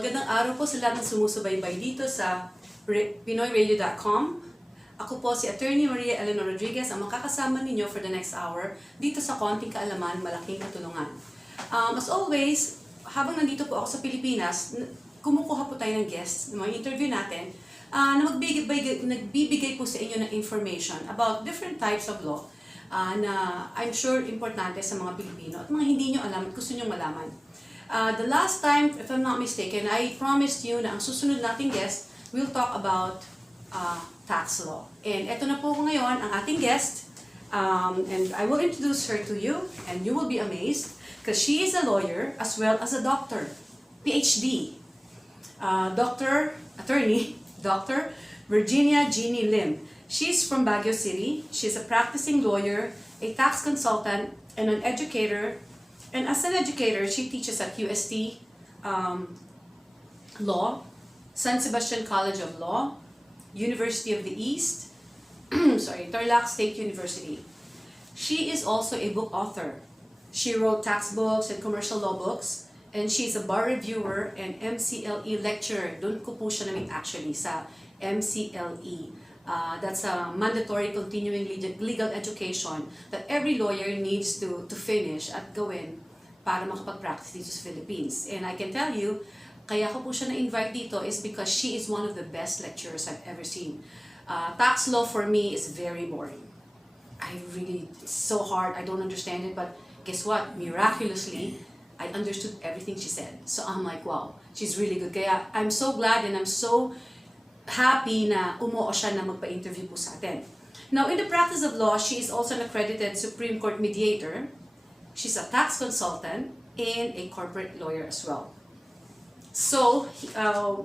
Magandang araw po sa lahat ng sumusubaybay dito sa PinoyRadio.com. Ako po si Atty. Maria Eleanor Rodriguez ang makakasama ninyo for the next hour dito sa Konting, Kaalaman, Malaking, Katulungan. As always, habang nandito po ako sa Pilipinas, kumukuha po tayo ng guests, ng mga interview natin, na nagbibigay po sa inyo ng information about different types of law na I'm sure importante sa mga Pilipino at mga hindi nyo alam at gusto nyo malaman. The last time, if I'm not mistaken, I promised you na ang susunod nating guest will talk about tax law. And eto na po ngayon ang ating guest, and I will introduce her to you, and you will be amazed because she is a lawyer as well as a doctor, PhD, Dr. Virginia Jeannie Lim. She's from Baguio City. She's a practicing lawyer, a tax consultant, and an educator. And as an educator, she teaches at UST Law, San Sebastian College of Law, University of the East, Tarlac State University. She is also a book author. She wrote tax books and commercial law books, and she's a bar reviewer and MCLE lecturer. Doon ko po siya namin actually sa MCLE. That's a mandatory continuing legal education that every lawyer needs to finish at gawin para makapag-practice dito sa Philippines. And I can tell you, kaya ko po siya na-invite dito is because she is one of the best lecturers I've ever seen. Tax law for me is very boring. It's so hard, I don't understand it, but guess what? Miraculously, I understood everything she said. So I'm like, wow, she's really good. Kaya I'm so glad and I'm so happy na umuo siya na magpa-interview po sa atin. Now, in the practice of law, she is also an accredited Supreme Court mediator. She's a tax consultant and a corporate lawyer as well. So,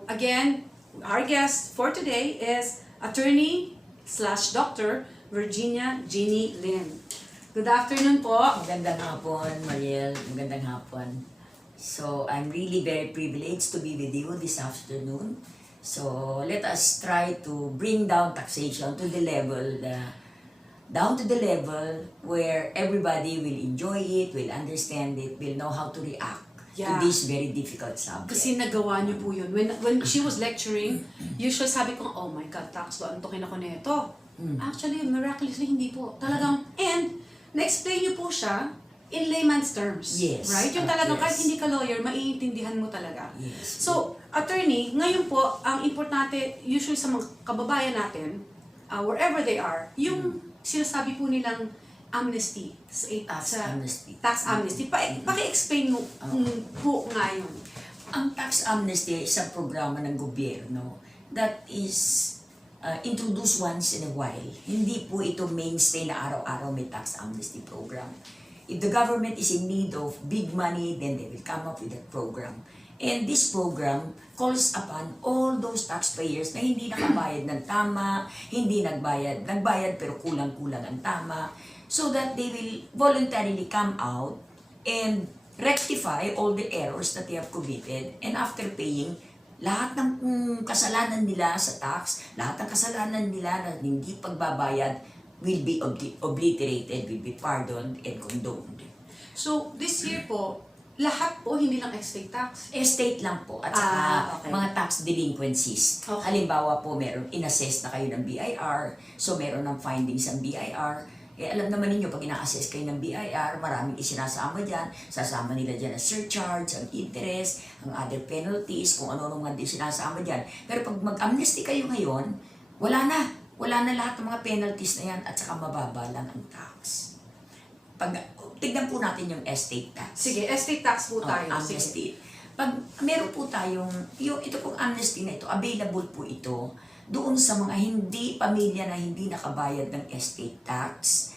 again, our guest for today is Attorney/Dr. Virginia Jeannie Lim. Good afternoon po. Magandang hapon, Mariel. Magandang hapon. So, I'm really very privileged to be with you this afternoon. So, let us try to bring down taxation to the level, where everybody will enjoy it, will understand it, will know how to react to this very difficult subject. Kasi nagawa niyo po yun. When she was lecturing, usually sabi ko, oh my God, tax law, antokin ako nito. Actually, miraculously, hindi po. Talagang, and na-explain niyo po siya in layman's terms. Yes. Right? Yung talagang Yes. kahit hindi ka lawyer, maiintindihan mo talaga. Yes. So, attorney, ngayon po, ang importante, usually sa mga kababayan natin, wherever they are, yung sinasabi po nilang amnesty. Tax amnesty. Tax amnesty. Paki-explain mo po ngayon. Ang tax amnesty ay isang programa ng gobyerno that is introduced once in a while. Hindi po ito mainstay na araw-araw may tax amnesty program. If the government is in need of big money, then they will come up with that program. And this program calls upon all those taxpayers na hindi nakabayad ng tama, hindi nagbayad pero kulang-kulang ang tama, so that they will voluntarily come out and rectify all the errors that they have committed, and after paying lahat ng kasalanan nila sa tax, lahat ng kasalanan nila na hindi pagbabayad will be obliterated, will be pardoned and condoned. So, this year po, lahat po, hindi lang estate tax? Estate lang po, at saka okay. mga tax delinquencies. Okay. Halimbawa po, meron in-assess na kayo ng BIR, so meron ng findings ng BIR. Alam naman ninyo, pag ina-assess kayo ng BIR, maraming isinasama dyan. Sasama nila dyan ang surcharge, ang interest, ang other penalties, kung ano mga sinasama dyan. Pero pag mag-amnesty kayo ngayon, wala na lahat ng mga penalties na yan, at saka mababa lang ang tax. Tignan po natin yung estate tax. Sige, estate tax po tayo. Amnesty. Pag meron po tayong, ito pong amnesty na ito, available po ito doon sa mga pamilya na hindi nakabayad ng estate tax,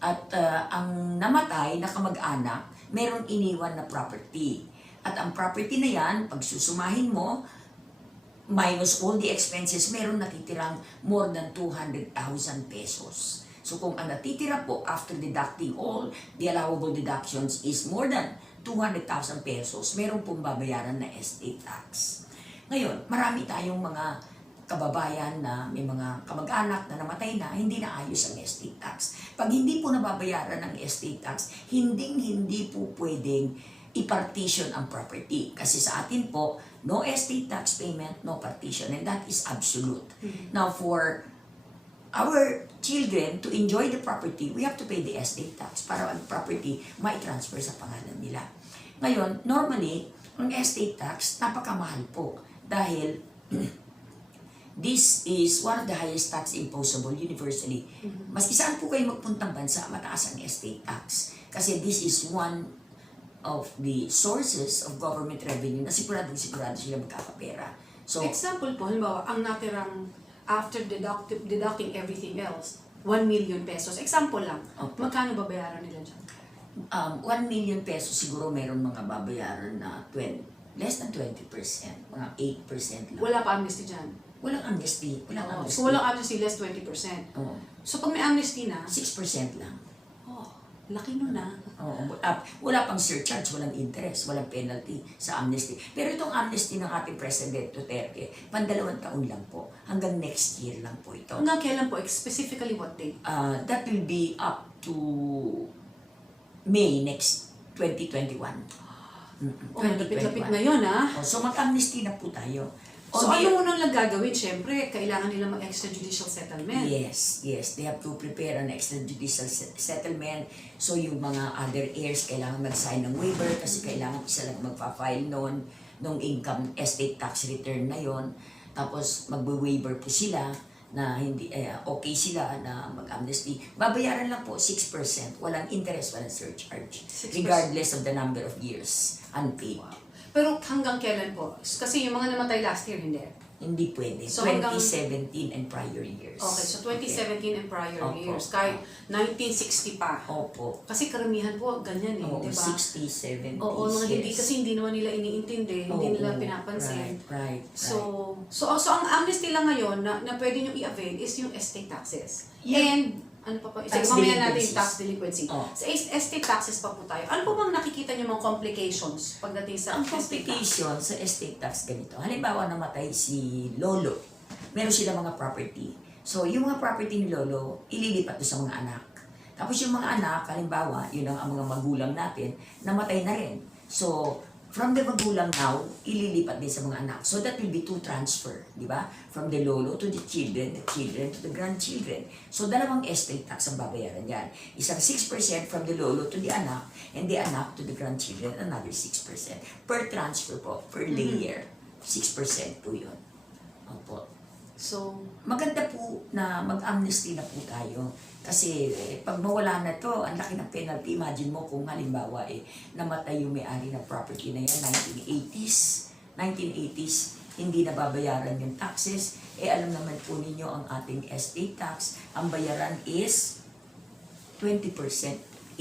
at ang namatay na kamag-anak, meron iniwan na property. At ang property na yan, pag susumahin mo, minus all the expenses, meron natitirang more than 200,000 pesos. So kung ang natitira po after deducting all the allowable deductions is more than 200,000 pesos, meron pong babayaran na estate tax. Ngayon, marami tayong mga kababayan na may mga kamag-anak na namatay na, hindi na ayos ang estate tax. Pag hindi po nababayaran ng estate tax, hindi po pwedeng i-partition ang property. Kasi sa atin po, no estate tax payment, no partition, and that is absolute. Now, for our children to enjoy the property, we have to pay the estate tax para ang property mai-transfer sa pangalan nila. Ngayon, normally, ang estate tax, napakamahal po. Dahil, this is one of the highest tax imposable universally. Maski saan po kayo magpuntang bansa, mataas ang estate tax. Kasi this is one of the sources of government revenue na sigurado sila magkakapera. So, Example po, halimbawa, ang natirang after deducting everything else, 1 million pesos. Example lang, Opo. magkano babayaran nila dyan? 1 million pesos siguro meron mga babayaran na less than 20%, mga 8% lang. Wala pa amnesty dyan. Walang amnesty. Walang amnesty. So walang amnesty, less 20%. Oo. So pag may amnesty na, 6% lang. oh, laki nun na. Oo. Wala pang surcharge, walang interest, walang penalty sa amnesty. Pero itong amnesty ng ating President Duterte, 2 taon lang po. Hanggang next year lang po ito. Hanggang kailan po? Specifically what date? That will be up to May next 2021. Oh, lapit-lapit na yun, ha? So mag-amnesty na po tayo. So ano unang lang gagawin? Siyempre, kailangan nila mag-extrajudicial settlement. Yes. They have to prepare an extrajudicial settlement. So yung mga other heirs kailangan mag-sign ng waiver kasi kailangan isa lang magpa-file nung income estate tax return na yon. Tapos magbe-waiver po sila na hindi okay sila na mag-amnesty. Babayaran lang po 6%. Walang interest, walang surcharge. 6%. Regardless of the number of years unpaid. Wow. Pero hanggang kailan po? Kasi yung mga namatay last year, hindi. Hindi pwede. So, 2017 and prior years. Okay, so 2017 and prior Opo. years. Kahit 1960 pa. Opo. Kasi karamihan po, ganyan eh, Oo, di ba? 60s, 70s, Oo, mga hindi, yes. kasi hindi naman nila iniintindi, hindi Oo, nila pinapansin. Right. So ang amnesty lang ngayon na pwede nyo i-avail is yung estate taxes. Yeah. And, ano pa pa? Tax Mamaya natin delinquencies. yung tax delinquency. Oh. Sa estate taxes pa po tayo. Ano po bang nakikita nyo mga complications pagdating sa Ang estate tax? complication sa estate tax ganito. Halimbawa namatay si Lolo. Meron sila mga property. So, yung mga property ni Lolo, ililipat doon sa mga anak. Tapos yung mga anak, halimbawa, yun ang mga magulang natin, namatay na rin. So, from the magulang now, ililipat din sa mga anak. So, that will be 2 transfer, di ba? From the Lolo to the children to the grandchildren. So, dalawang estate tax ang babayaran yan. Isang 6% from the Lolo to the anak, and the anak to the grandchildren, another 6%. Per transfer po, per layer, 6% po yun. Opo. So, Maganda po na mag-amnesty na po tayo. Kasi pag mawala na to, ang laki ng penalty. Imagine mo kung halimbawa namatay yung may-ari ng property na yan, 1980s, hindi nababayaran yung taxes. Alam naman po ninyo ang ating estate tax, ang bayaran is 20%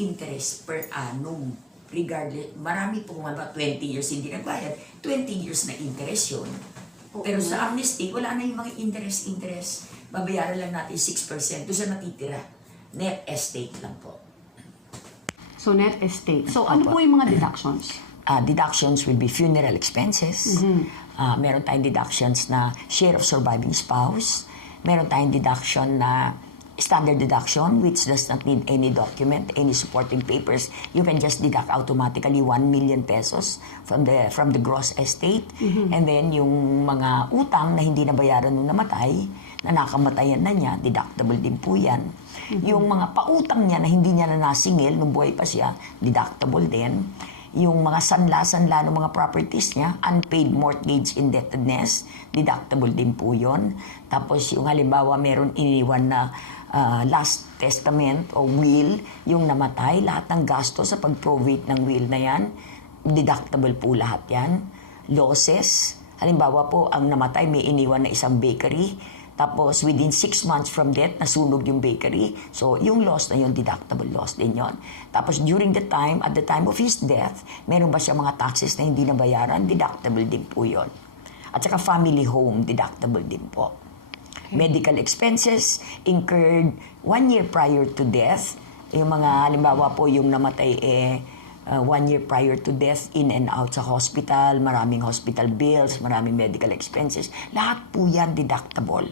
interest per annum. Regardless, marami po kung 20 years hindi nagbayad, 20 years na interest yun. Pero sa amnesty, wala na yung mga interest. Babayaran lang natin 6%. Doon sa natitira. Net estate lang po. so net estate. So, ano po yung mga deductions? Deductions will be funeral expenses. Meron tayong deductions na share of surviving spouse. Meron tayong deduction na standard deduction, which does not need any document, any supporting papers. You can just deduct automatically 1 million pesos from the gross estate. And then yung mga utang na hindi nabayaran nung namatay, na nakamatayan na niya, deductible din po yan. Yung mga pautang niya na hindi niya na nasingil nung buhay pa siya, deductible din. Yung mga sanla-sanla ng mga properties niya, unpaid mortgage indebtedness, deductible din po yun. Tapos yung halimbawa meron iniwan na last testament o will, yung namatay, lahat ng gasto sa pag-provate ng will na yan, deductible po lahat yan. Losses, halimbawa po, ang namatay may iniwan na isang bakery, tapos within 6 months from death, nasunog yung bakery. So yung loss na yun, deductible loss din yun. Tapos during the time, at the time of his death, meron ba siya mga taxes na hindi nabayaran? Deductible din po yun. At saka family home, deductible din po. Medical expenses incurred 1 year prior to death. Yung mga, halimbawa po, yung namatay 1 year prior to death, in and out sa hospital, maraming hospital bills, maraming medical expenses. Lahat po yan deductible.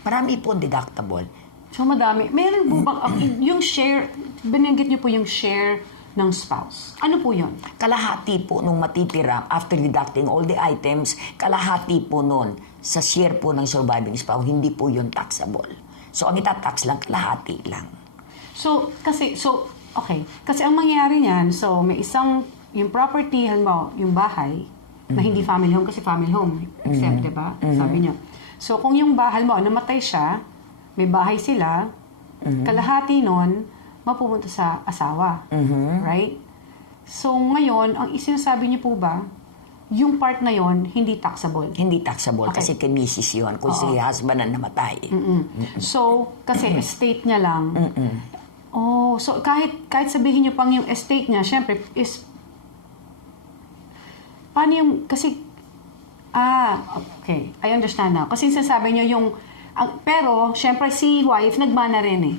Marami po deductible. So, madami. Meron po bang, yung share, binanggit niyo po yung share ng spouse. Ano po yun? Kalahati po nung matitira after deducting all the items, kalahati po nun sa share po ng surviving spouse, hindi po yun taxable. So, ang itatax lang, kalahati lang. Okay. Kasi ang mangyayari niyan, so may isang, yung property, halimbawa, yung bahay, na hindi family home, kasi family home, except, diba? Sabi niyo. So, kung yung bahay mo, namatay siya, may bahay sila, kalahati nun, mapupunta sa asawa. Right? So, ngayon, ang sinasabi niyo po ba, yung part na yon hindi taxable? Hindi taxable kasi kay misis yun, kung si husband na namatay. So, kasi estate niya lang. So kahit sabihin niyo pang yung estate niya, syempre, is, paano yung, kasi, okay, I understand now. Kasi sinasabi niyo yung, pero, syempre, si wife, nagmana rin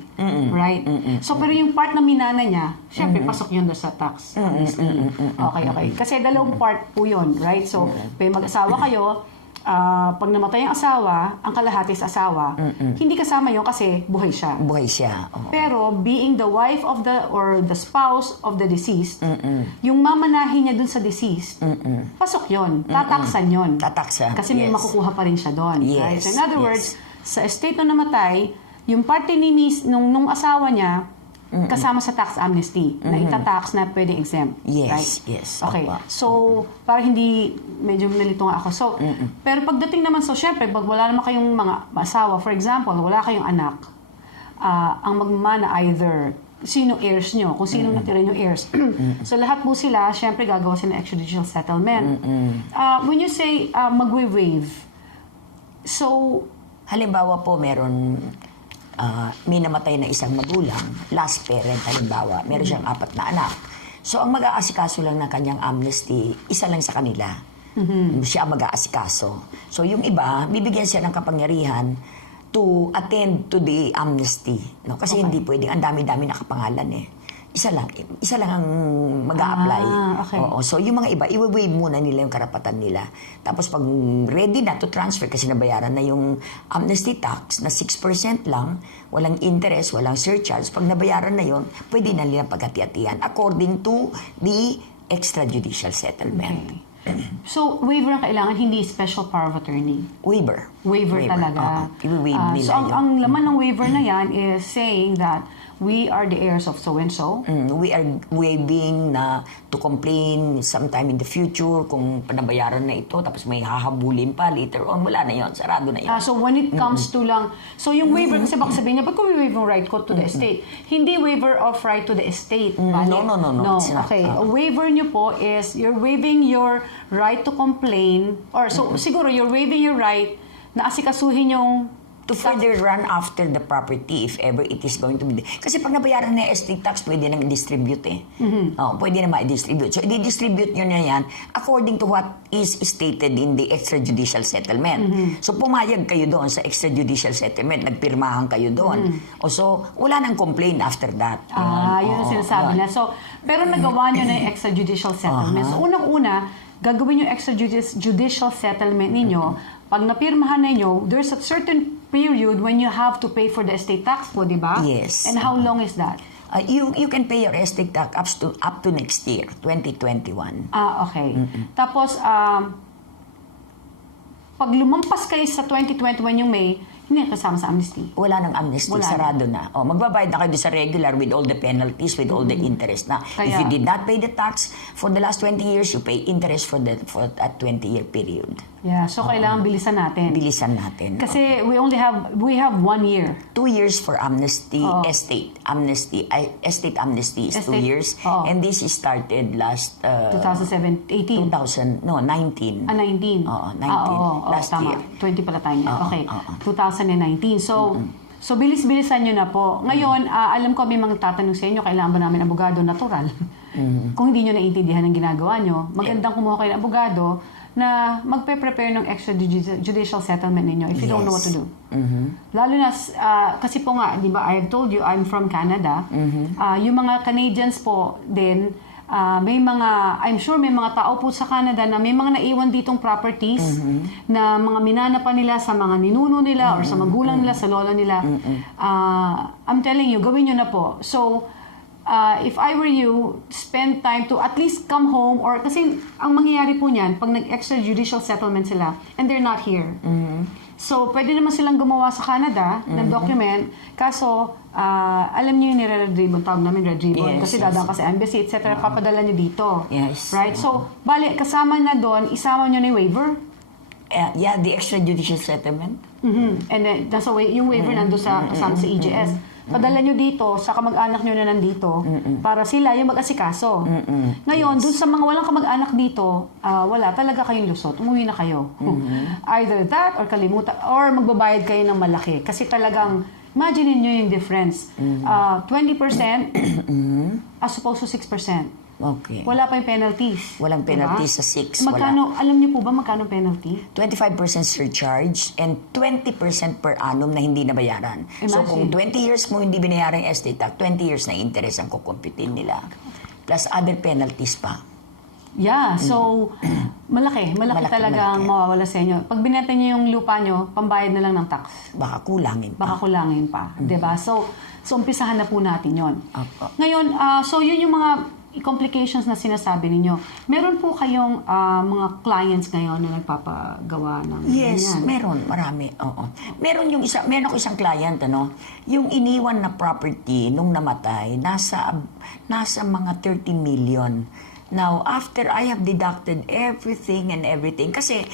right? So, pero yung part na minana niya, syempre, pasok yun doon sa tax. Okay. Kasi dalawang part po yun, right? So, mag-asawa kayo, pag namatay ang asawa, ang kalahati sa asawa, hindi kasama yun kasi buhay siya. Buhay siya. Pero, being the wife of or the spouse of the deceased, yung mamanahin niya dun sa deceased, pasok yun. Tataksan yun. Tataksan. Kasi may makukuha pa rin siya doon. Yes. Right? So, in other words, sa estate na namatay, yung parte ni nung asawa niya, kasama sa tax amnesty, na itatax na pwede exempt. Yes, right? yes. Okay. So, para hindi, medyo nalito nga ako. So, pero pagdating naman, so syempre, pag wala naman kayong mga asawa, for example, wala kayong anak, ang magmamana either sino heirs nyo, kung sino natira yung heirs. So, lahat po sila, syempre, gagawa sila ng extrajudicial settlement. When you say magwe-waive, so, halimbawa po, may namatay na isang magulang, last parent, halimbawa, meron siyang 4 na anak. So, ang mag-aasikaso lang ng kanyang amnesty, isa lang sa kanila. Siya ang mag-aasikaso. So, yung iba, bibigyan siya ng kapangyarihan to attend to the amnesty. No? Kasi hindi pwedeng, ang dami-dami nakapangalan Isa lang ang mag-a-apply. Okay. So, yung mga iba, i-waive muna nila yung karapatan nila. Tapos, pag ready na to transfer, kasi nabayaran na yung amnesty tax na 6% lang, walang interest, walang surcharge, pag nabayaran na yon, pwede na nilang paghati-hatian according to the extrajudicial settlement. So, waiver ang kailangan, hindi special power of attorney? Waiver Talaga. I-waive nila so, ang laman ng waiver na yan is saying that we are the heirs of so-and-so. We are waiving na to complain sometime in the future kung panabayaran na ito, tapos may hahabulin pa later on. Wala na yon, sarado na yon. So when it comes to lang, so yung waiver, kasi baka sabihin niya, ba't ko may waiver right ko to the estate? Hindi waiver of right to the estate. No. It's not. Okay. A waiver niyo po is, you're waiving your right to complain, or so siguro you're waiving your right na asikasuhin yung to further run after the property if ever it is going to be. Kasi pag nabayaran na estate tax, pwede nang i-distribute pwede na ma-distribute. So, i-distribute nyo na yan according to what is stated in the extrajudicial settlement. So, pumayag kayo doon sa extrajudicial settlement. Nagpirmahan kayo doon. So, wala nang complaint after that. Yun ang sinasabi na. So, pero nagawa nyo na yung extrajudicial settlement. So, unang-una, gagawin yung extrajudicial settlement ninyo. Pag napirmahan ninyo, there's a certain period when you have to pay for the estate tax po, di ba? Yes. And how long is that? You can pay your estate tax up to next year, 2021. Okay. Tapos, pag lumampas kayo sa 2021 yung May, hindi na kasama sa amnesty. Wala nang amnesty, sarado na. Magbabayad na kayo sa regular with all the penalties, with all the interest na. If you did not pay the tax for the last 20 years, you pay interest for that 20-year period. Yeah, so kailangan bilisan natin. Bilisan natin. Kasi we have 1 year. 2 years for amnesty, estate amnesty. Estate amnesty is 2 years. And this is started last 2018. 19. 19. 19. Last tama. year. 20 pala tayo. Okay. 2019. So bilis-bilisan nyo na po. Ngayon, alam ko may mga tatanong sa inyo, kailangan ba namin abogado natural? Kung hindi nyo naiintindihan ang ginagawa nyo, magandang kumuha kayo ng abogado na magpe-prepare ng extrajudicial settlement ninyo if you don't know what to do. Lalo na, kasi po nga, di ba, I have told you, I'm from Canada. Yung mga Canadians po din, may mga, I'm sure may mga tao po sa Canada na may mga naiwan ditong properties na mga minana pa nila sa mga ninuno nila or sa magulang nila, sa lola nila. I'm telling you, gawin nyo na po. So, if I were you, spend time to at least come home or kasi ang mangyayari po niyan, pag nag-extrajudicial settlement sila and they're not here. So, pwede naman silang gumawa sa Canada ng document, kaso, alam niyo yung nire-red ribbon, tawag namin red ribbon, kasi dadaan ka sa embassy, etc., papadala niyo dito. Yes. Right? So, bali, kasama na doon, isama niyo na yung waiver. Yeah, the extrajudicial settlement. And then, yung waiver nando sa kasama sa EJS. Padala nyo dito sa kamag-anak nyo na nandito para sila yung mag-asikaso. Ngayon, dun sa mga walang kamag-anak dito, wala talaga kayong lusot. Umuwi na kayo. Either that or kalimutan or magbabayad kayo ng malaki. Kasi talagang, imagine nyo yung difference. 20% as opposed to 6%. Okay. Wala pa yung penalties. Walang penalties sa 6. Magkano, alam niyo po ba magkano penalty? 25% surcharge and 20% per annum na hindi nabayaran. So kung 20 years mo hindi binayaran yung estate tax, 20 years na interest ang kukumpitin nila. Plus other penalties pa. Yeah, so malaki talagang mawawala sa inyo. Pag binenta niyo yung lupa niyo, pambayad na lang ng tax. Baka kulangin pa. 'Di ba? So umpisahan na po natin 'yon. Ngayon, so yun yung mga complications na sinasabi ninyo. Meron po kayong mga clients ngayon na nagpapagawa ng Yes, ganyan? meron, marami. Oo. Meron ako isang client, yung iniwan na property nung namatay, nasa mga 30 million. Now, after I have deducted everything, kasi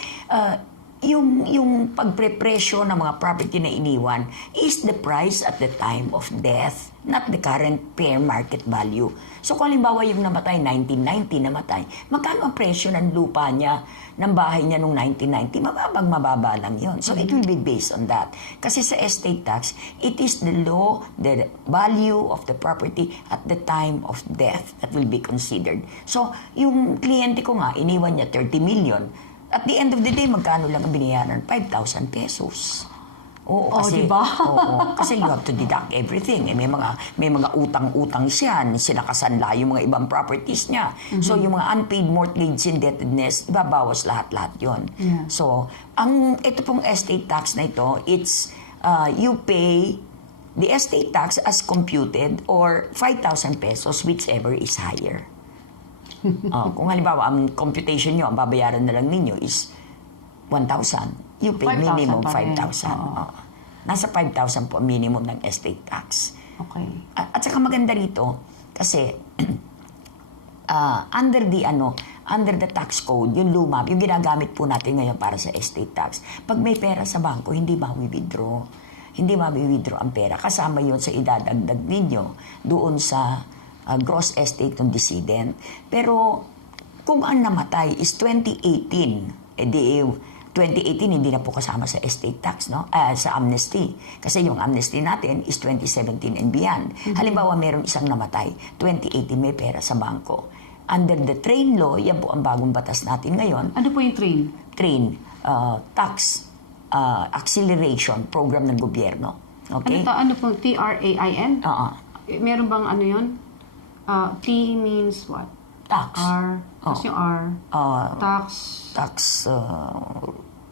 yung pagprepresyo ng mga property na iniwan is the price at the time of death, not the current fair market value. So kung halimbawa yung namatay, 1990 namatay, magkano ang presyo ng lupa niya, ng bahay niya noong 1990? Mababa lang yun. So it will be based on that. Kasi sa estate tax, it is the value of the property at the time of death that will be considered. So yung kliyente ko nga, iniwan niya 30 million. At the end of the day, magkano lang ang binayaran? 5,000 pesos. Oo, kasi, diba? Oo, kasi you have to deduct everything. May mga utang-utang siya, sinakasanla yung mga ibang properties niya. So, yung mga unpaid mortgage indebtedness, ibabawas lahat-lahat yun. Yeah. So, ito pong estate tax na ito, it's, you pay the estate tax as computed or 5,000 pesos, whichever is higher. Kung halimbawa, ang computation nyo, ang babayaran na lang ninyo is 1,000. You pay 5,000 minimum pa rin. 5,000. Nasa 5,000 po minimum ng estate tax. Okay. At saka maganda rito, kasi under the tax code, yung luma, yung ginagamit po natin ngayon para sa estate tax, pag may pera sa bangko, hindi ma-withdraw. Hindi ma-withdraw ang pera. Kasama yun sa idadagdag ninyo doon sa gross estate ng decedent. Pero kung ang namatay is 2018, 2018 hindi na po kasama sa estate tax, no? Sa amnesty. Kasi yung amnesty natin is 2017 and beyond. Halimbawa, meron isang namatay, 2018 may pera sa bangko. Under the train law, yan po ang bagong batas natin ngayon. Ano po yung train? Train, tax acceleration program ng gobyerno. Okay? Ano po? TRAIN? Oo. Meron bang ano yun? T means what? Tax. R. Tapos yung R. Tax.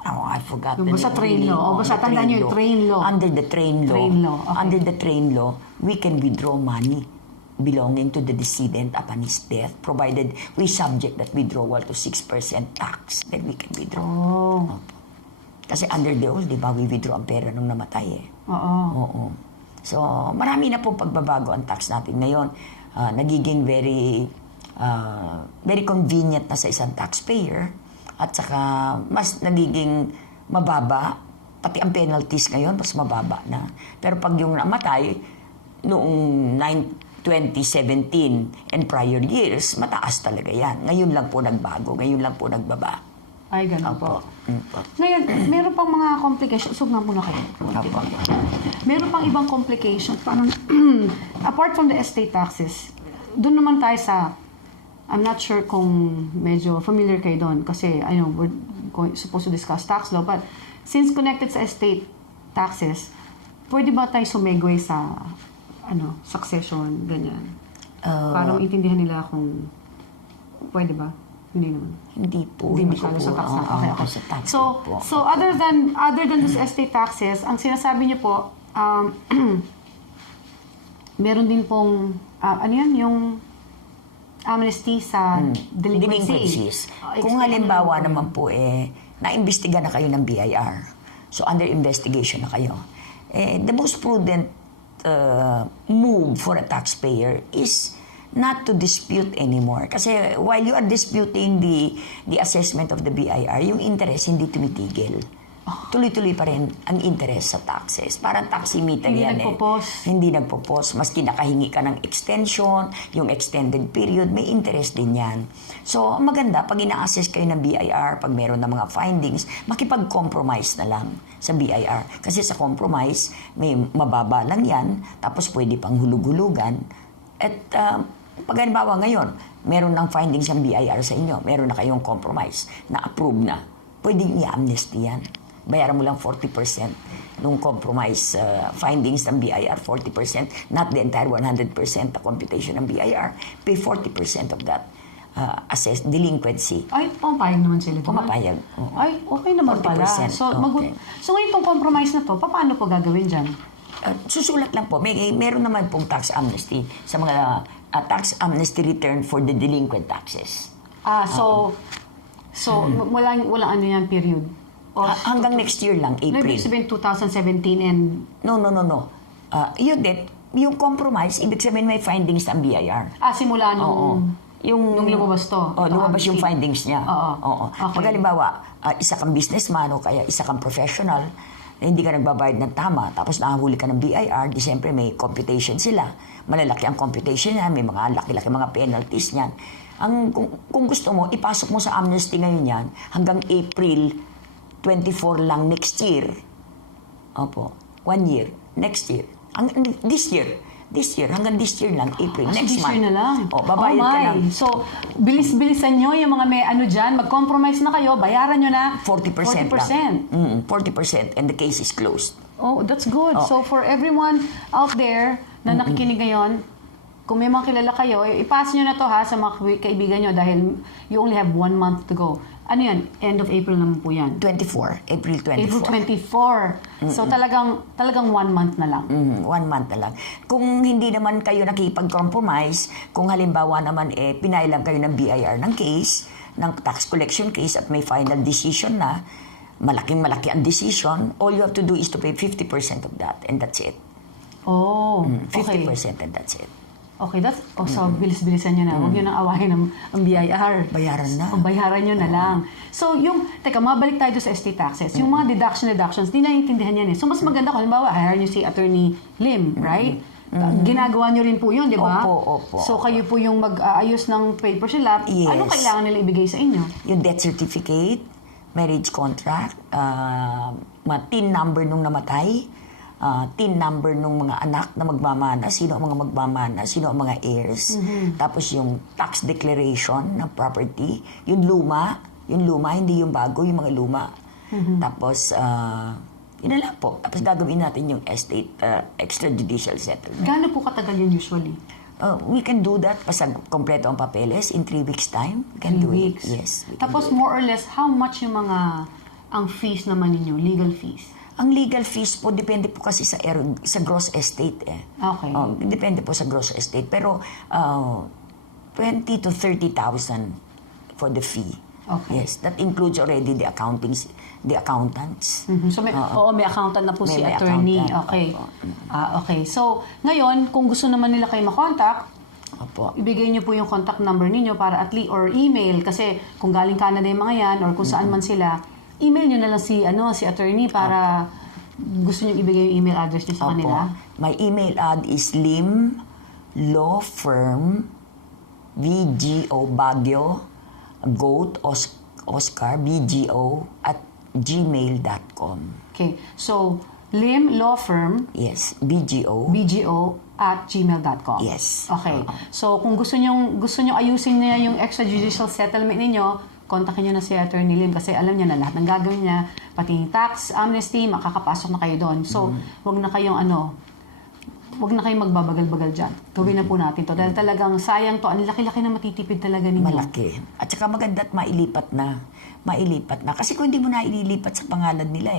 I forgot the Basta name. train law. Basta tandaan nyo yung train law. Under the train law. Train law. Okay. Under the train law, we can withdraw money belonging to the decedent upon his death, provided we subject that withdrawal to 6% tax. Then we can withdraw. Oh. Kasi under the oath, di ba, we withdraw ang pera nung namatay eh. Oo. So, marami na pong pagbabago ang tax natin ngayon. Nagiging very convenient na sa isang taxpayer at saka mas nagiging mababa, pati ang penalties ngayon mas mababa na. Pero pag yung namatay noong 2017 and prior years, mataas talaga yan. Ngayon lang po nagbago, ngayon lang po nagbaba. Ay, ganun po. Ngayon, meron pang mga complications. Usog nga muna kayo. Meron pang ibang complications. Parang, apart from the estate taxes, doon naman tayo sa, I'm not sure kung medyo familiar kayo doon. Kasi, I know, we're supposed to discuss tax law. But, since connected sa estate taxes, pwede ba tayo sumegue sa, succession, ganyan? Parang intindihan nila kung, pwede ba? Hindi naman. Hindi po. Hindi masyado sa tax na. Okay. Sa tax so other than this estate taxes, ang sinasabi niyo po, meron din pong ano yan, yung amnesty sa Delinquencies. Kung explain halimbawa naman naman po naimbestiga na kayo ng BIR, so under investigation na kayo, the most prudent move for a taxpayer is not to dispute anymore. Kasi while you are disputing the assessment of the BIR, yung interest hindi tumitigil. Tuloy-tuloy pa rin ang interest sa taxes. Parang taximeter Hindi yan nagpo-pause. Hindi nagpo-pause. Maski nakahingi ka ng extension, yung extended period, may interest din yan. So, maganda, pag ina-assess kayo ng BIR, pag meron na mga findings, makipag-compromise na lang sa BIR. Kasi sa compromise, may mababa lang yan, tapos pwede pang hulug-hulugan. At pag halimbawa ngayon, meron ng findings ang BIR sa inyo, meron na kayong compromise na approve na, pwedeng i-amnesty yan. Bayaran mo lang 40% nung compromise findings ng BIR, 40%, not the entire 100% na computation ng BIR. Pay 40% of that assessed delinquency. Ay, pumapayag naman sila. Pumapayag. Ay, okay naman pala. 40%, So, okay. So ngayon itong compromise na to, paano po gagawin dyan? Susulat lang po. Meron naman pong tax amnesty sa mga tax amnesty return for the delinquent taxes. Walang ano yan period? Hanggang next year lang, April. Ibig sabihin 2017 and... No. Yung compromise, ibig sabihin may findings ng BIR. Simula nung Yung lumabas to. Lumabas yung findings niya. Oo. Okay. Pag halimbawa, isa kang businessman o kaya isa kang professional, hindi ka nagbabayad ng tama, tapos nakahuli ka ng BIR, di siyempre may computation sila. Malalaki ang computation niya, may mga laki-laki mga penalties niyan. Kung gusto mo, ipasok mo sa amnesty ngayon yan, hanggang April 24 lang next year. Opo. 1 year. Next year. This year. Hanggang this year lang. April. Next month. This year na lang. Babayad ka lang. So, bilis-bilisan nyo yung mga may ano dyan, mag-compromise na kayo, bayaran nyo na 40% lang. 40%. And the case is closed. Oh, that's good. So, for everyone out there na nakikinig ngayon, kung may mga kilala kayo, ipasa nyo na to sa mga kaibigan nyo dahil you only have 1 month to go. Ano yan? End of April naman po yan. April 24. April 24. So talagang 1 month na lang. 1 month na lang. Kung hindi naman kayo nakipag-compromise, kung halimbawa naman pinailang kayo ng BIR ng case, ng tax collection case at may final decision na, malaking-malaki ang decision, all you have to do is to pay 50% of that and that's it. 50% and that's it. Okay, so bilis-bilisan nyo na. Huwag nyo nang awahin ang BIR. Bayaran na. Bayaran nyo na lang. So, mabalik tayo sa estate taxes. Yung mga deductions, di naiintindihan yan eh. So, mas maganda kung halimbawa, hire nyo si Attorney Lim, right? Ginagawa nyo rin po yun, di ba? Opo. So, kayo po yung mag-aayos ng papers nila. Yes. Ano kailangan nila ibigay sa inyo? Yung death certificate, marriage contract, TIN number nung namatay, TIN number ng mga anak na magmamana, sino ang mga magmamana, sino ang mga heirs. Tapos yung tax declaration ng property, yung luma, hindi yung bago, yung mga luma. Tapos, yun na lang po. Tapos gagawin natin yung estate extrajudicial settlement. Gaano po katagal yun usually? We can do that basta kompleto ang papeles in 3 weeks time. We can 3 do weeks? it. Yes. Tapos more or less, how much yung ang fees naman ninyo, legal fees? Ang legal fees po, depende po kasi sa gross estate Okay. Depende po sa gross estate. Pero, 20,000 to 30,000 for the fee. Okay. Yes, that includes already the accountants. So, may accountant na po si May attorney. accountant. Okay. Opo. Okay. So, ngayon, kung gusto naman nila kayo makontak, Opo. ibigay niyo po yung contact number ninyo para at least, or email, kasi kung galing Canada yung mga yan, or kung saan man sila, email nyo na lang si attorney para gusto nyo ibigay yung email address nyo sa kanila. My email ad is Lim Law Firm VGO Baguio Goat Oscar BGO at gmail.com. Okay. So, Lim Law Firm Yes, BGO. at gmail.com. Yes. Okay. So, kung gusto nyo ayusin niya yung extrajudicial settlement ninyo, kontakin nyo na si Attorney Lim kasi alam niya na lahat ng gagawin niya, pati tax amnesty, makakapasok na kayo doon. So, wag na kayong wag na kayong magbabagal-bagal dyan. Gawin na po natin to. Dahil talagang sayang to. Ang laki-laki na matitipid talaga ninyo. Malaki. At saka maganda at mailipat na. Mailipat na. Kasi kung hindi mo na ililipat sa pangalan nila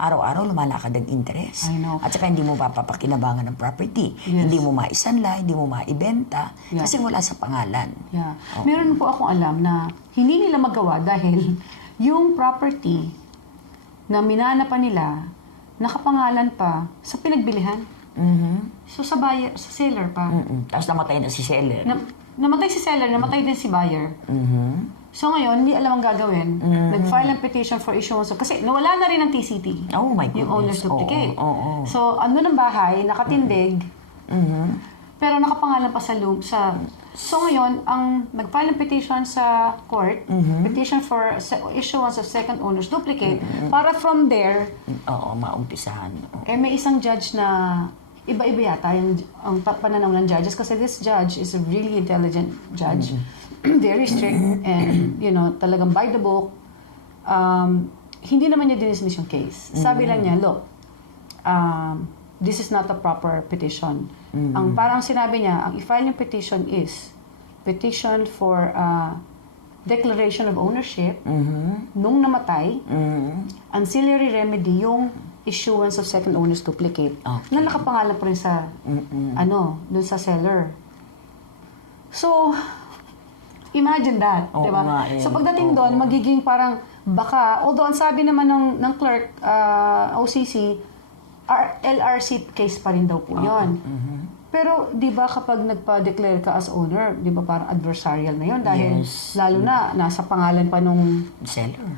araw-araw lumalakad ang interest. I know. At saka hindi mo papapakinabangan ng property. Yes. Hindi mo maisanla, hindi mo maibenta. Yeah. Kasi wala sa pangalan. Yeah. Meron po akong alam na hindi nila magawa dahil yung property na minana pa nila, nakapangalan pa sa pinagbilihan. So sa buyer, sa seller pa. Tapos namatay na si seller. Namatay si seller, namatay din si buyer. So ngayon, hindi alam ang gagawin. Nag-file ng petition for issuance of... Kasi nawala na rin ang TCT. Oh my goodness. Yung owner's duplicate. Oo. So, ano ng bahay, nakatindig, pero nakapangalan pa sa loop. So ngayon, ang nag-file ng petition sa court, petition for issuance of second owner's duplicate, para from there, maumpisahan. may isang judge na iba-iba yata ang pananaw ng judges kasi this judge is a really intelligent judge. Very strict and, talagang by the book. Hindi naman niya dinismiss yung case. Sabi lang niya, look, this is not a proper petition. Ang parang sinabi niya, ang i-file yung petition is petition for declaration of ownership nung namatay, ancillary remedy yung issuance of second owner's duplicate na nakapangalan pa rin sa dun sa seller. So, imagine that, di ba? So pagdating doon, magiging parang baka, although ang sabi naman ng clerk, OCC, LRC case pa rin daw po yun. Pero di ba kapag nagpa-declare ka as owner, di ba parang adversarial na yun dahil lalo na nasa pangalan pa nung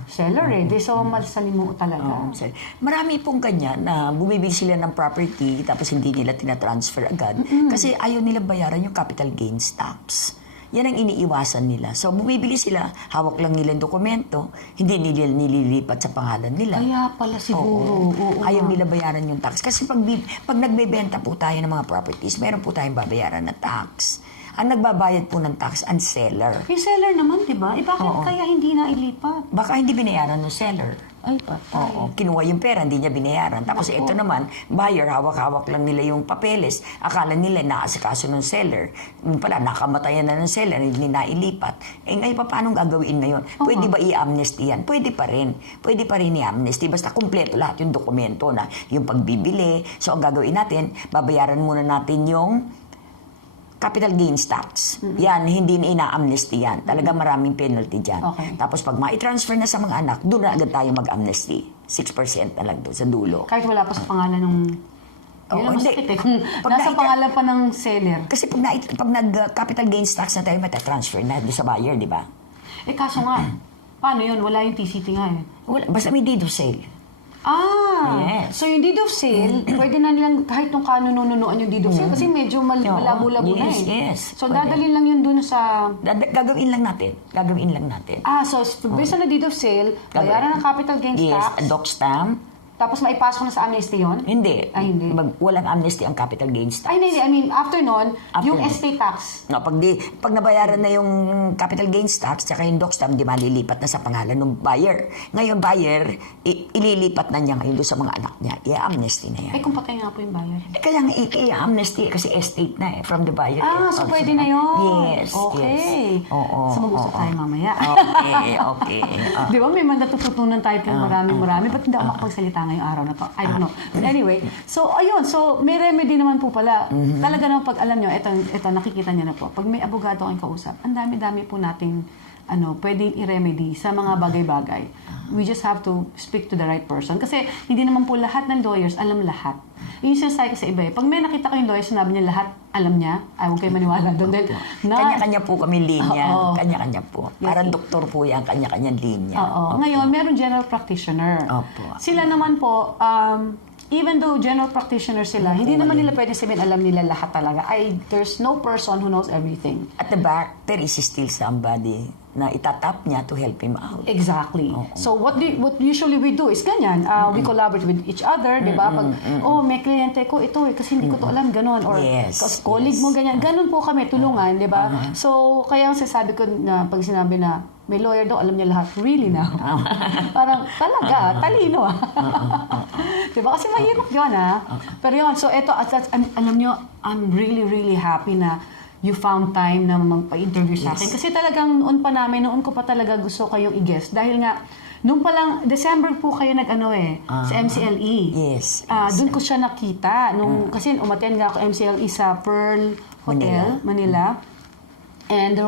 seller So masalimuot talaga. Marami pong ganyan na bumibili sila ng property tapos hindi nila tinatransfer agad kasi ayaw nila bayaran yung capital gains tax. Yan ang iniiwasan nila. So, bumibili sila, hawak lang nila yung dokumento, hindi nila nililipat sa pangalan nila. Kaya pala siguro. Oo, ayaw nila bayaran yung tax. Kasi pag nagbebenta po tayo ng mga properties, meron po tayong babayaran na tax. Ang nagbabayad po ng tax, ang seller. Yung seller naman, di ba? Bakit kaya hindi na ilipat? Baka hindi binayaran ng seller. Ay, patay. Kinuha yung pera, hindi niya binayaran. Tapos ito naman, buyer, hawak-hawak lang nila yung papeles. Akala nila naasikaso ng seller. Pala, nakamatayan na ng seller, hindi nailipat. Ngayon pa, paano gagawin ngayon? Pwede ba i-amnesty yan? Pwede pa rin. Pwede pa rin i-amnesty. Basta kumpleto lahat yung dokumento na yung pagbibili. So, ang gagawin natin, babayaran muna natin yung capital gains tax. Yan, hindi na ina-amnesty yan. Talaga maraming penalty dyan. Okay. Tapos pag ma-transfer na sa mga anak, doon na agad tayo mag-amnesty. 6% na lang doon sa dulo. Kahit wala pa sa pangalan ng... Yun ang masakit eh. Kung Pag nasa pangalan pa ng seller. Kasi pag nag-capital gains tax na tayo, mata-transfer na doon sa buyer, di ba? Kaso nga, paano yun? Wala yung TCT nga eh. Basta may deed of sale. Yes. So yung deed of sale, pwede na nilang kahit nung kanununuan yung deed of sale kasi medyo malabo-labo na eh. Yes. So dadalhin lang yun dun sa... Gagawin lang natin. So based on the deed of sale, bayaran ng capital gains tax. Yes, doc stamp. Tapos maipasok na sa amnesty yun? Hindi. Ay, hindi. Walang amnesty ang capital gains tax. Ay, hindi. I mean, after nun, yung estate tax. No, pag nabayaran na yung capital gains tax tsaka yung doc stamp, di malilipat na sa pangalan ng buyer. Ngayon, buyer, ililipat na niya ngayon doon sa mga anak niya. I-amnesty na yan. Kung patay nga po yung buyer. Kaya nga i-amnesty kasi estate na from the buyer. So pwede na yun? Yes. Okay. Yes. Oo. So mag-usap tayo mamaya. Okay. Di ba may natututunan tayo po marami. Ba't hindi ako makapagsalita ngayong araw na to? I don't know. But anyway, so ayun. So may remedy naman po pala. Talaga naman pag alam nyo, ito nakikita nyo na po. Pag may abogado kang kausap, ang dami-dami po nating pwedeng i-remedy sa mga bagay-bagay. We just have to speak to the right person. Kasi hindi naman po lahat ng lawyers alam lahat. Yung sinasabi ko sa iba Pag may nakita ko yung lawyer, sinabi niya lahat alam niya, huwag kayo maniwala doon. Kanya-kanya po kami linya. Kanya-kanya po. Yes. Parang doktor po yan, kanya-kanyang linya. Ngayon, meron general practitioner. Sila naman po, even though general practitioner sila, hindi naman nila pwede sabihin alam nila lahat talaga. There's no person who knows everything. At the back, there is still somebody na itatap niya to help him out. Exactly. So what usually we do is ganyan. We collaborate with each other, di ba? Pag, may kliyente ko ito kasi hindi ko to alam, ganon. Or colleague mo, ganyan. Ganon po kami, tulungan, di ba? So, kaya ang sasabi ko na pag sinabi na may lawyer daw, alam niya lahat. Really na? Parang, talaga, talino diba? Kasi mahirap yun, Pero yun, so eto, alam niyo, I'm really, really happy na you found time na magpa-interview sa akin. Kasi talagang noon ko pa talaga gusto kayong i-guest. Dahil nga, noong palang, December po kayo sa MCLE. Yes. Doon ko siya nakita. Kasi umattend nga ako MCLE sa Pearl Hotel, Manila. And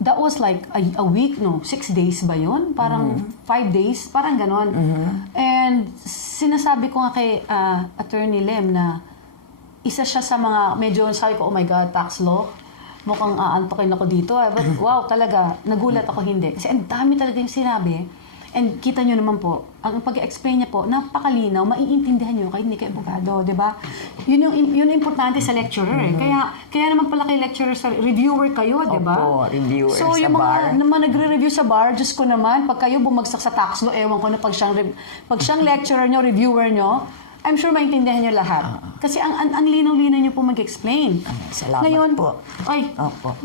that was like a week, 6 days ba yun? Parang 5 days, parang ganon. And sinasabi ko nga kay Attorney Lim na isa siya sa mga, medyo sabi ko, oh my God, tax law. Mukhang aantokin ako dito. But wow, talaga, nagulat ako hindi. Kasi ang dami talaga yung sinabi. And kita nyo naman po, ang pag-explain niya po, napakalinaw, maiintindihan nyo kahit hindi kayo abogado, di ba? Yun yung importante sa lecturer. Kaya naman pala kay lecturer, reviewer kayo, di ba? Opo, reviewer so, sa yung bar. mga nagre-review sa bar, Diyos ko naman, pag kayo bumagsak sa tax law, ewan ko na pag siyang lecturer nyo, reviewer nyo, I'm sure maintindihan nyo lahat. Kasi ang linaw-linaw nyo po mag-explain. Salamat Ngayon, po.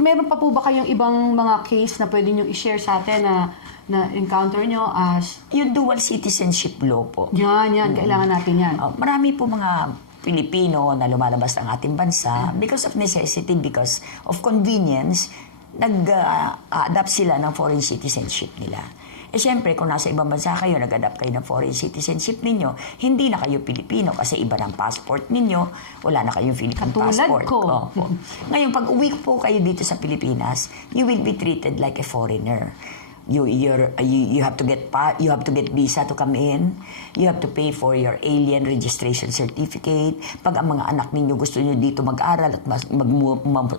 Meron pa po ba kayong ibang mga case na pwede nyo i-share sa atin na encounter nyo as... Yung dual citizenship law po. Yan. Kailangan natin yan. Marami po mga Pilipino na lumalabas ng ating bansa because of necessity, because of convenience, nag-adapt sila ng foreign citizenship nila. Siyempre, kung nasa ibang bansa kayo, nag-adapt kayo ng foreign citizenship ninyo, hindi na kayo Pilipino kasi iba ng passport ninyo, wala na kayong Philippine passport. Katulad ko. Ngayon, pag uwi po kayo dito sa Pilipinas, you will be treated like a foreigner. You have to get visa to come in. You have to pay for your alien registration certificate. Pag ang mga anak ninyo gusto niyo dito mag-aral at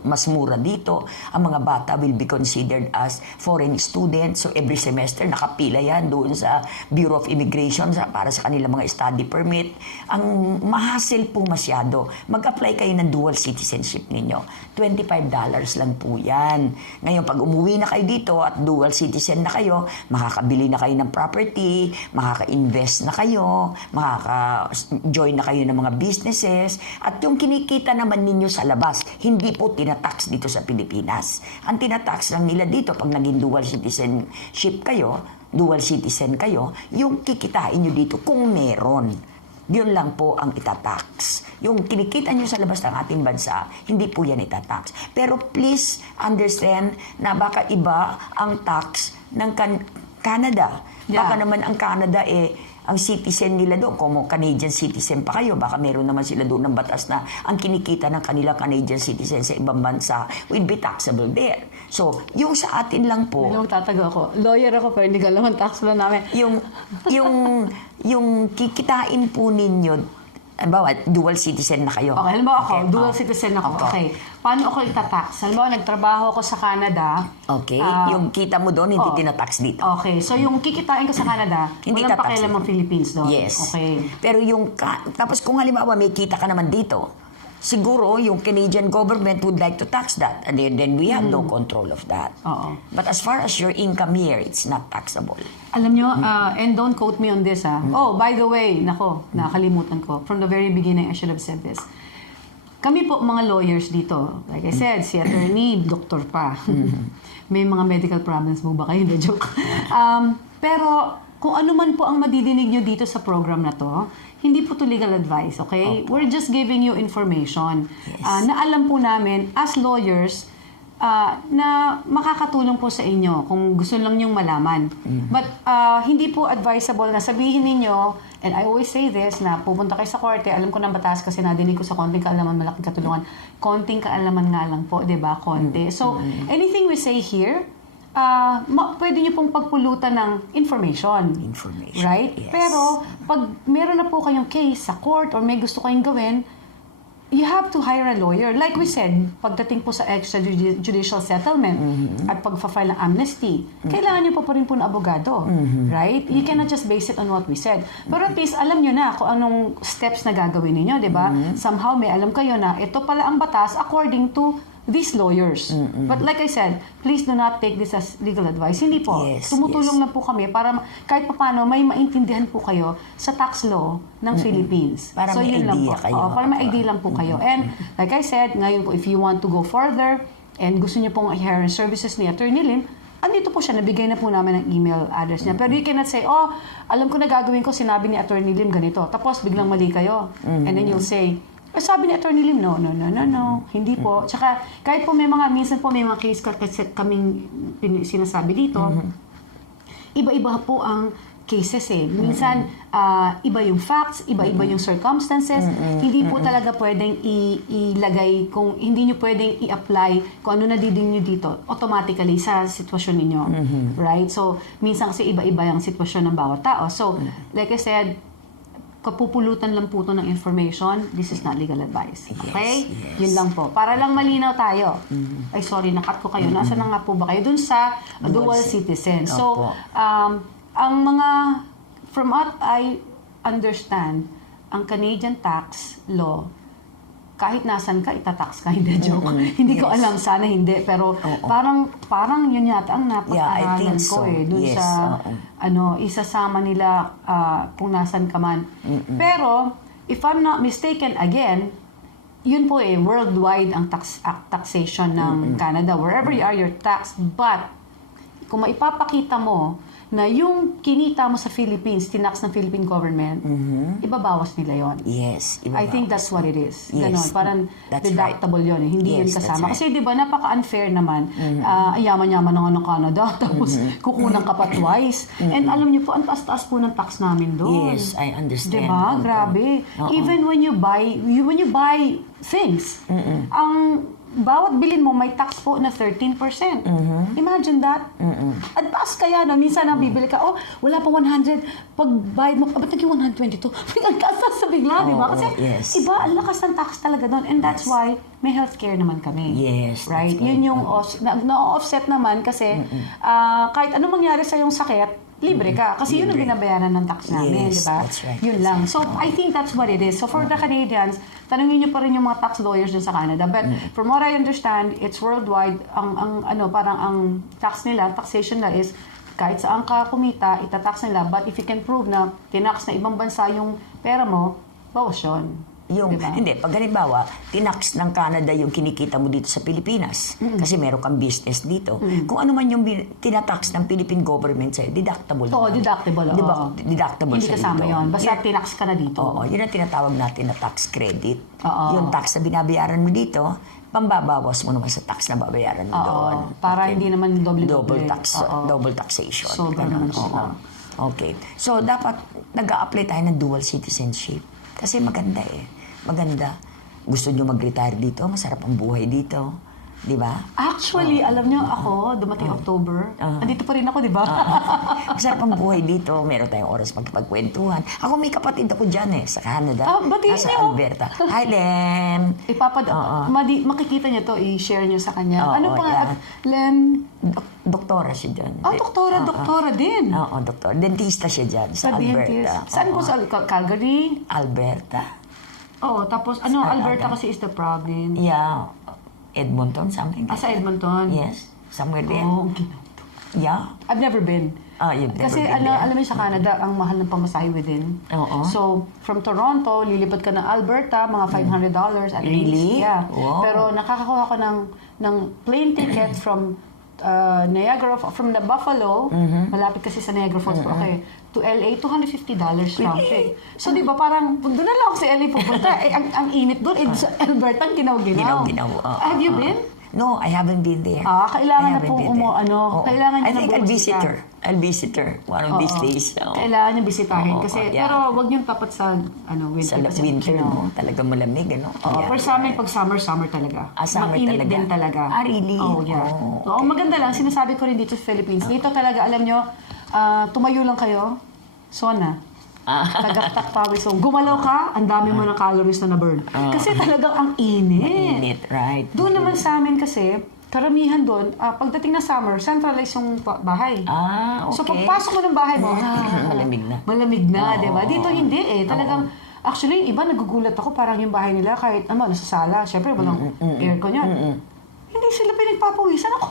mas mura dito, ang mga bata will be considered as foreign students. So every semester nakapila yan doon sa Bureau of Immigration para sa kanilang mga study permit. Ang ma-hassle po masyado. Mag-apply kayo ng dual citizenship ninyo. $25 lang po yan. Ngayon, pag umuwi na kayo dito at dual citizen na kayo, makakabili na kayo ng property, makaka-invest na kayo, makaka-join na kayo ng mga businesses, at yung kinikita naman ninyo sa labas, hindi po tinatax dito sa Pilipinas. Ang tinatax lang nila dito, pag naging dual citizen kayo, yung kikitain nyo dito kung meron. Yun lang po ang itatax. Yung kinikita nyo sa labas ng ating bansa, hindi po yan itatax. Pero please understand na baka iba ang tax ng Canada. Baka naman ang Canada ang citizen nila doon, kung Canadian citizen pa kayo, baka meron naman sila doon ng batas na ang kinikita ng kanilang Canadian citizen sa ibang bansa will be taxable there. So, yung sa atin lang po... Hindi magtatago ako. Lawyer ako, pero hindi ka naman tax law namin. Yung kikitain po ninyo, halimbawa, dual citizen na kayo. Okay, halimbawa ako, dual citizen ako. Okay. Paano ako itatax? Halimbawa, nagtrabaho ako sa Canada. Okay. Yung kita mo doon, hindi tinatax dito. Okay. So, yung kikitain ko sa Canada, hindi walang pakialam ang Philippines doon. Yes. Okay. Pero tapos kung halimbawa may kita ka naman dito, siguro yung Canadian government would like to tax that. And then we have no control of that. Oo. But as far as your income here, it's not taxable. Alam nyo, and don't quote me on this, Oh, by the way, nakalimutan ko. From the very beginning, I should have said this. Kami po, mga lawyers dito, like I said, si attorney, doktor pa. May mga medical problems mo ba kayo? Hindi, joke. Pero, kung ano man po ang madidinig nyo dito sa program na to, hindi po to legal advice, okay? We're just giving you information. Yes. Na alam po namin, as lawyers, na makakatulong po sa inyo kung gusto lang nyong malaman. But hindi po advisable na sabihin ninyo, and I always say this, na pupunta kayo sa korte, alam ko ng batas kasi nadinig ko sa Konting, Kaalaman, Malaking, Katulungan. Konting kaalaman nga lang po, di ba? Konti. So, anything we say here, pwede nyo pong pagpulutan ng information. Right? Yes. Pero, pag meron na po kayong case sa court or may gusto kayong gawin, you have to hire a lawyer. Like we said, pagdating po sa extrajudicial settlement at pagfa-file ng amnesty, kailangan nyo pa rin po ng abogado. Right? You cannot just base it on what we said. Pero at least, alam nyo na kung anong steps na gagawin ninyo, di ba? Somehow, may alam kayo na ito pala ang batas according to these lawyers. But like I said, please do not take this as legal advice. Hindi po. Yes, Tumutulong na po kami para kahit paano may maintindihan po kayo sa tax law ng Philippines. Para so, may yun lang idea po. kayo. Para may idea lang po kayo. And like I said, ngayon po, if you want to go further and gusto niyo pong i-hire services ni Attorney Lim, andito po siya, nabigay na po namin ang email address niya. Pero you cannot say, oh, alam ko na gagawin ko, sinabi ni Attorney Lim ganito. Tapos biglang mali kayo. And then you'll say, sabi ni Attorney Lim, no, hindi po. Tsaka, kahit po minsan po may mga case kasi kaming sinasabi dito, iba-iba po ang cases eh. Minsan, iba yung facts, iba-iba yung circumstances. Hindi po talaga pwedeng ilagay, kung hindi nyo pwedeng i-apply kung ano nadiding nyo dito, automatically sa sitwasyon ninyo. Right? So, minsan kasi iba-iba yung sitwasyon ng bawat tao. So, like I said, kapupulutan lang po ito ng information, this is not legal advice. Okay? Yes. Yun lang po. Para lang malinaw tayo. Ay, sorry, nakat ko kayo. Nasaan na nga po ba kayo? Dun sa dual citizen. So, ang mga, from what I understand, ang Canadian tax law, kahit nasan ka, itatax ka, hindi joke. Hindi ko alam, sana hindi. Pero parang yun yata ang napag-aralan ko eh. Dun sa, isasama nila kung nasan ka man. Pero, if I'm not mistaken, again, yun po eh, worldwide ang taxation ng Canada. Wherever you are, you're taxed. But, kung maipapakita mo na yung kinita mo sa Philippines, tinax ng Philippine government, ibabawas nila yon. Yes. I think that's what it is. Yes. Ganon, parang deductible yun. Hindi yun kasama. Right. Kasi di ba, napaka-unfair naman. Yaman-yaman ng Canada, tapos kukunan ka pa twice. And alam niyo po, ang taas-taas po ng tax namin doon. Yes, I understand. Di ba? Grabe. Even when you buy things, ang bawat bilin mo may tax po na 13%. Imagine that. At taas kaya na minsan nabibili ka, wala pa 100, pag bayad mo, ba't naging 122? Ang taas sa bigla, di ba? Kasi iba, ang lakas ng tax talaga doon. And that's why may healthcare naman kami. Yes. Right? Yun yung na-offset naman kasi kahit anong mangyari sa yung sakit, libre ka. Kasi yun ang binabayaran ng tax namin, di ba? That's right. Yun lang. So, I think that's what it is. So, for the Canadians, tanungin nyo pa rin yung mga tax lawyers dun sa Canada. But, from what I understand, it's worldwide. Parang ang tax nila, taxation nila is, kahit saan ka kumita, itatax nila. But, if you can prove na tinax na ibang bansa yung pera mo, bawas yun. Diba? Hindi, pag halimbawa, tinax ng Canada yung kinikita mo dito sa Pilipinas. Kasi meron kang business dito. Kung ano man yung tinatax ng Philippine government sa'yo, deductible. Oo, deductible. Di ba? Deductible hindi kasama dito. yun. Basta tinax ka na dito. Oo, yun ang tinatawag natin na tax credit. Oo. Yung tax na binabayaran mo dito, pambabawas mo naman sa tax na babayaran mo doon. Para hindi naman double taxation. So, ganun siya. Okay. So, dapat nag-a-apply tayo ng dual citizenship. Kasi maganda eh. Maganda. Gusto nyo mag-retire dito? Masarap ang buhay dito. Di ba? Actually, alam nyo, ako, dumating October. Andito pa rin ako, di ba? Masarap ang buhay dito. Meron tayong oras magkipagkwentuhan. Ako may kapatid ako dyan sa Canada. Batiin Nasa niyo. Alberta. Hi, Len! Makikita nyo to, i-share nyo sa kanya. Ano pa nga? yeah. Len? Doktora siya dyan. Doktora din. Oo, doktor. Dentista siya dyan sa Alberta. Saan po sa Calgary? Alberta. Oo, tapos Alberta kasi is the province. Yeah. Edmonton, something. Sa Edmonton? Yes. Somewhere there. Oh, Yeah. I've never been. You've never Kasi been there. alam mo sa Canada, ang mahal ng pamasahe within. Oo. So, from Toronto, lilipad ka ng Alberta, mga $500 at Really? least. Yeah. Wow. Pero nakakakuha ko ng plane ticket from Niagara, from the Buffalo, malapit kasi sa Niagara Falls, okay, to LA, $250 round trip. So, di ba, parang, doon na lang ako sa LA pupunta. ang init doon, sa Alberta, ginaw-ginaw. Have you been? No, I haven't been there. Kailangan na po kailangan I niyo think na I'll visit her one of these days. Kailangan niyo bisitahin kasi pero wag niyo tapat sa winter. Sa winter, no? Talagang malamig, ano? Pero sa amin, pag summer talaga. Summer Mainit talaga. din talaga. Really? Oh, yeah. Oo, maganda lang. Sinasabi ko rin dito sa Philippines. Dito talaga, alam nyo, tumayo lang kayo, sauna. Tagaktak pawis. So, gumalaw ka, ang dami mo ng calories na na-burn. Kasi talagang ang init. Mainit, right. Doon naman sa amin kasi, karamihan doon, pagdating na summer, centralize yung bahay. Okay. So, pagpasok mo ng bahay mo, malamig na. Malamig na, di ba? Dito hindi eh. Talagang, actually, iba nagugulat ako, parang yung bahay nila, kahit naman, nasa sala, syempre, walang aircon yan. Hindi sila pinagpapawisan. Ako,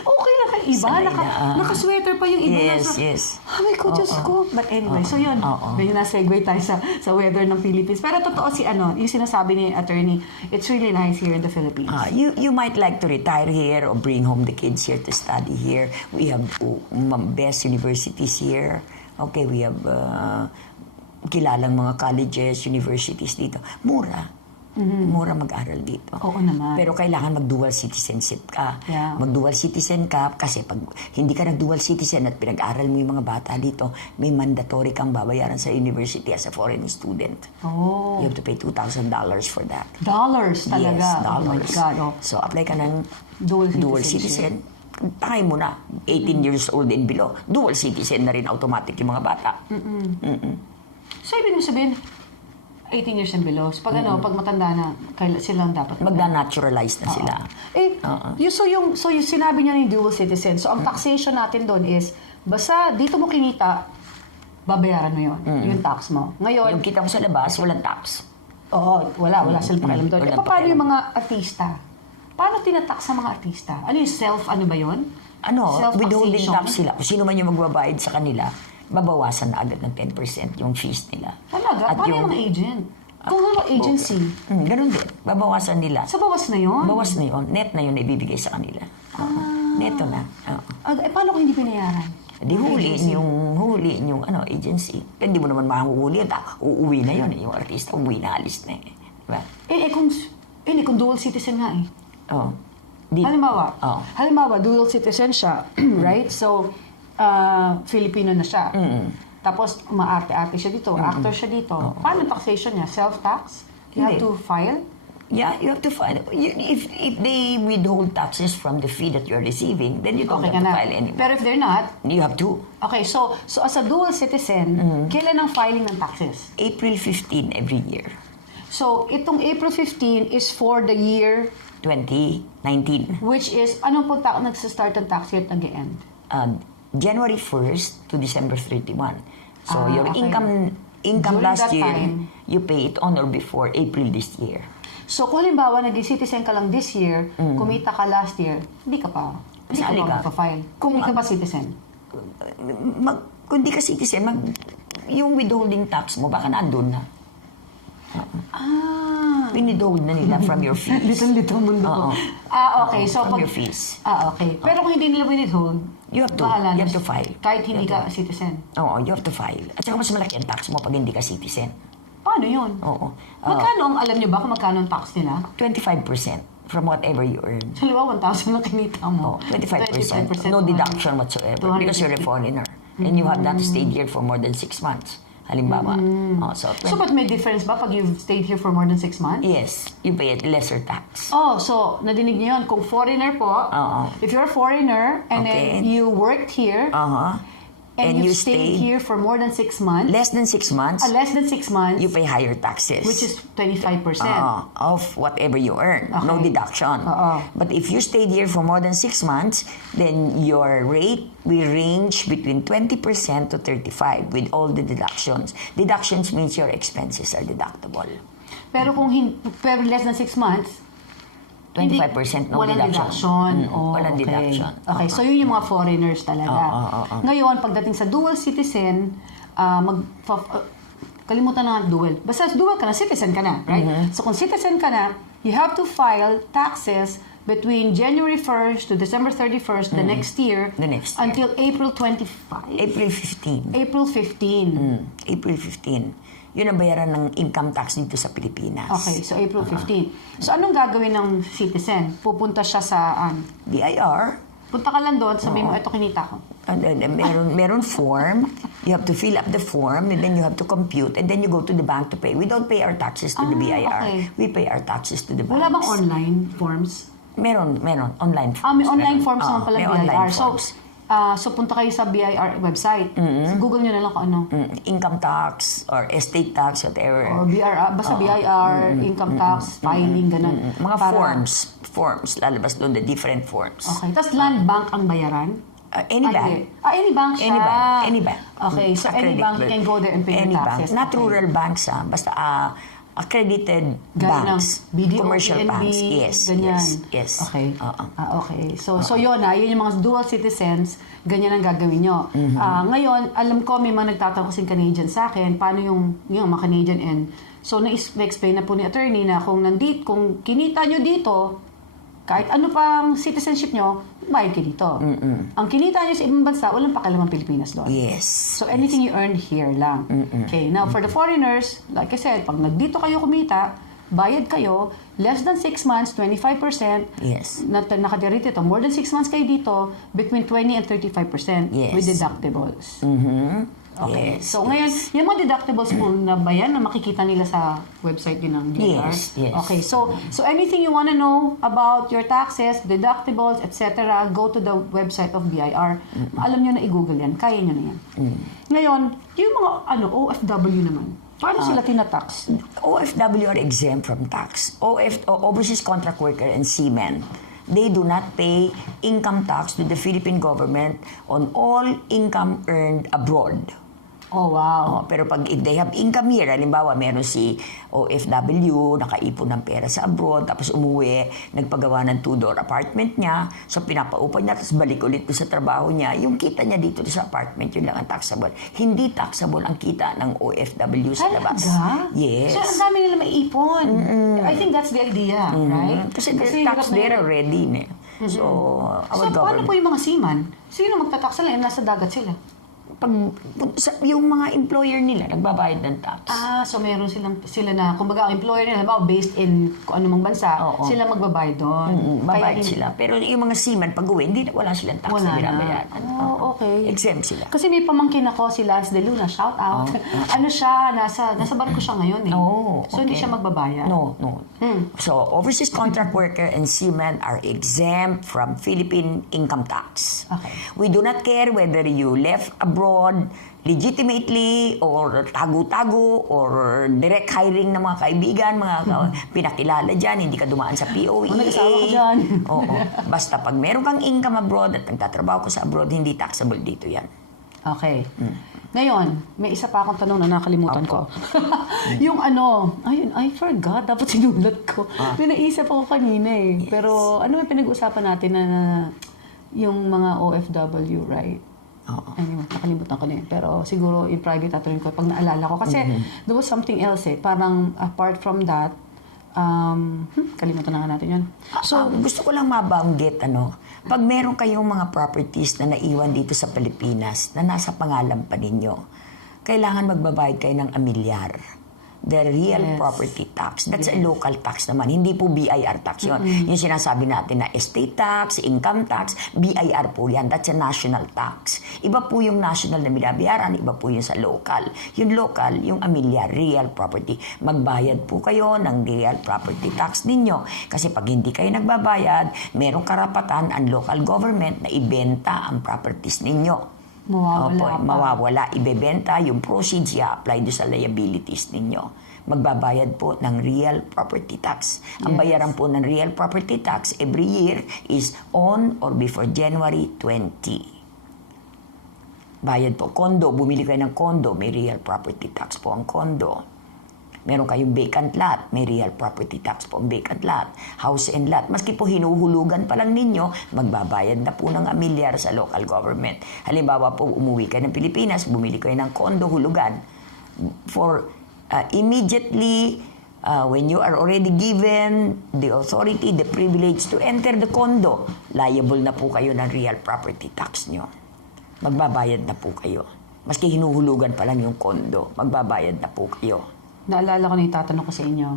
okay lang kayo. Iba, Sanay na, naka-sweater pa yung iba. Yes. Ay, ko, Diyos ko. But anyway, so yun. May na-segue tayo sa weather ng Philippines. Pero totoo yung sinasabi ni attorney, it's really nice here in the Philippines. You might like to retire here or bring home the kids here to study here. We have best universities here. Okay, we have kilalang mga colleges, universities dito. Mura. Mura mag-aral dito. Oo naman. Pero kailangan mag-dual citizenship ka. Yeah. Mag-dual citizen ka kasi pag hindi ka nag-dual citizen at pinag-aral mo yung mga bata dito, may mandatory kang babayaran sa university as a foreign student. Oh. You have to pay $2,000 for that. Dollars talaga. Yes, dollars. Oh my God. Oh. So apply ka ng Dual citizen. Tangay mo na. 18 years old and below. Dual citizen na rin automatic yung mga bata. So, ibig mo sabihin, 18 years and below. So, pag matanda na, silang dapat Magna-naturalize na sila. So yung sinabi niya ng dual citizen. So, ang taxation natin doon is, basta dito mo kinita, babayaran mo yun. Yung tax mo. Ngayon, Yung kita mo sa labas, walang tax. wala silang pakialam doon. Walang Paano pakialam. yung mga artista? Paano tinatax sa mga artista? Ano yung ano ba yun? Withholding Self-taxation? tax sila. Kung sino man yung magbabayad sa kanila, babawasan na agad ng 10% yung fees nila. Talaga? Paano yung mga agent? Kung ano agency? Ganun din. Babawasan nila. Sa bawas na yun? Bawas na yun. Net na yun na ibibigay sa kanila. Neto na. Paano kung hindi binayaran? Di huliin yung agency. Hindi mo naman mahuhuli. Uuwi na yun. Yung artista, uuwi na, alis na. Diba? Kung dual citizen nga eh. Halimbawa. Halimbawa, dual citizen siya, right? So, Filipino na siya. Tapos, maarte-arte siya dito, actor siya dito. Paano taxation niya? Self-tax? You have to file? Yeah, you have to file. If they withhold taxes from the fee that you're receiving, then you don't have to file anymore. Pero if they're not, you have to. Okay, so as a dual citizen, kailan ang filing ng taxes? April 15 every year. So, itong April 15 is for the year 2019. which is, anong po nagsistart ang tax year at nag-end? January 1st to December 31. So your okay. income During last that year, time, you pay it on or before April this year. So, kung halimbawa, nag-citizen ka lang this year, kumita ka last year, hindi ka pa Sali ka. magpa-file. Kung Hindi ka pa citizen. Kung di ka citizen, yung withholding tax mo, baka nandun na. Withhold na nila from your fees. Litong mundo ko. Okay. So, from your fees. Okay. Pero kung hindi nila withhold, You have to. bahala You na have to siya. file. Kahit hindi ka citizen. Oo, you have to file. At saka mas malaki ang tax mo pag hindi ka citizen. Paano yun? Oo. Magkano alam niyo ba kung magkano ang tax nila? 25% from whatever you earn. Halimbawa, 1,000 lang kinita mo. 25%. No deduction whatsoever because you're a foreigner. And you have not stayed here for more than 6 months. Halimbawa. So, but may difference ba pag you've stayed here for more than 6 months? Yes, you pay a lesser tax. So, nadinig niyo yun. Kung foreigner po, if you're a foreigner and then you worked here, and you stayed here for more than 6 months, less than 6 months, you pay higher taxes. which is 25%. Of whatever you earn. No deduction. But if you stayed here for more than 6 months, then your rate will range between 20% to 35% with all the deductions. Deductions means your expenses are deductible. Pero kung pero less than 6 months, 25% no walang deduction. deduction. Walang Okay. deduction. Okay, so yun yung mga foreigners talaga. Ngayon, pagdating sa dual citizen, kalimutan na nga dual. Basta dual ka na, citizen ka na, right? So kung citizen ka na, you have to file taxes between January 1st to December 31st the next year. Until April 25. April 15. April 15. April 15. Yun ang bayaran ng income tax dito sa Pilipinas. Okay, so April 15. So anong gagawin ng citizen? Pupunta siya sa BIR. Punta ka lang doon, sabihin mo, ito kinita ko. Meron form. You have to fill up the form and then you have to compute and then you go to the bank to pay. We don't pay our taxes to the BIR. Okay. We pay our taxes to the banks. Wala bang online forms? Meron. Online forms. May online forms naman pala may BIR. online forms. So punta kayo sa BIR website. So Google nyo na lang kung ano. Income tax or estate tax, whatever. Or BIR, basta BIR, income tax, filing, ganun. Mga forms. Lalabas doon the different forms. Okay. Tapos land bank ang bayaran? Any bank. Any bank siya. Any bank. Okay. So any bank, you can go there and pay your taxes. Not rural banks, basta accredited Gaya banks, ng BDO, commercial PNB, banks. Yes, ganyan. yes. Okay. Oo. Okay. So yun yun yung mga dual citizens, ganyan ang gagawin nyo. Ngayon, alam ko may mga nagtatanong kasing Canadian sa akin, paano yung mga Canadian and so na-explain na po ni attorney na kung kung kinita nyo dito, kahit ano pang citizenship nyo, bayad ka dito. Ang kinita nyo sa ibang bansa, walang pakialam ang Pilipinas doon. Yes. So anything you earned here lang. Okay, now for the foreigners, like I said, pag nagdito kayo kumita, bayad kayo, less than 6 months, 25%. Yes. Nakadirect ito, more than 6 months kayo dito, between 20 and 35% Yes. with deductibles. Okay. Yes, So ngayon, yung mga deductibles po na ba yan na makikita nila sa website din ng BIR? Yes, yes. Okay. So anything you want to know about your taxes, deductibles, etc., go to the website of BIR. Alam nyo na i-google yan. Kaya nyo na yan. Ngayon, yung mga OFW naman, paano sila tinatax? OFW are exempt from tax. Overseas contract worker and seamen, they do not pay income tax to the Philippine government on all income earned abroad. Oh, wow. Pero pag if they have income here, halimbawa meron si OFW, nakaipon ng pera sa abroad, tapos umuwi, nagpagawa ng 2-door apartment niya, so pinapaupa niya, tapos balik ulit doon sa trabaho niya, yung kita niya dito sa apartment, yun lang ang taxable. Hindi taxable ang kita ng OFW sa labas. Talaga? Yes. So, ang dami nila maipon. I think that's the idea, right? Kasi tax there already. So, our So, paano government... po yung mga seaman? Sino magtataksa lang? Nasa dagat sila. Yung mga employer nila, nagbabayad ng tax. So meron sila na, kumbaga, ang employer nila, based in kung anumang bansa, Oo. sila magbabayad doon. Babayad sila. Pero yung mga seaman, pag uwi, wala silang tax Wala na na. binabayaran. Okay. Exempt sila. Kasi may pamangkin ako, si Lance De Luna, shout out. Ano siya, nasa barko siya ngayon eh. So hindi okay. siya magbabayad. No. So, overseas contract worker and seamen are exempt from Philippine income tax. Okay. We do not care whether you left abroad legitimately or tago-tago or direct hiring ng mga kaibigan, mga pinakilala dyan, hindi ka dumaan sa POEA. Nag-asawa ka dyan. Oo. Basta pag meron kang income abroad at nagtatrabaho ka sa abroad, hindi taxable dito yan. Okay. Ngayon, may isa pa akong tanong na nakalimutan ko. Yung ayun, I forgot. Dapat sinulat ko. May naisip ako kanina eh. Yes. Pero ano may pinag-usapan natin na yung mga OFW, right? Anyway, nakalimutan ko na yun. Pero siguro in private tatanungin ko pag naalala ko. Kasi there was something else eh. Parang apart from that, kalimutan na nga natin yun. So, gusto ko lang mabanggit, pag meron kayong mga properties na naiwan dito sa Pilipinas na nasa pangalan pa ninyo, kailangan magbabayad kayo ng amilyar. The real property tax. That's a local tax naman. Hindi po BIR tax yun. Yung sinasabi natin na estate tax, income tax, BIR po yan. That's a national tax. Iba po yung national na binabayaran, iba po yung sa local. Yung local, yung amilyar, real property. Magbayad po kayo ng real property tax ninyo. Kasi pag hindi kayo nagbabayad, merong karapatan ang local government na ibenta ang properties ninyo. Mawawala, ibebenta, yung proceeds i-apply do sa liabilities ninyo. Magbabayad po ng real property tax. Ang bayaran po ng real property tax every year is on or before January 20. Bayad po. Condo, bumili kayo ng condo, may real property tax po ang condo. Meron kayong vacant lot, may real property tax po ang vacant lot. House and lot, maski po hinuhulugan pa lang ninyo, magbabayad na po ng amilyar sa local government. Halimbawa po, umuwi kayo ng Pilipinas, bumili kayo ng condo, hulugan. For immediately, when you are already given the authority, the privilege to enter the condo, liable na po kayo ng real property tax nyo. Magbabayad na po kayo. Maski hinuhulugan pa lang yung condo, magbabayad na po kayo. Naalala ko na yung tatanong ko sa inyo.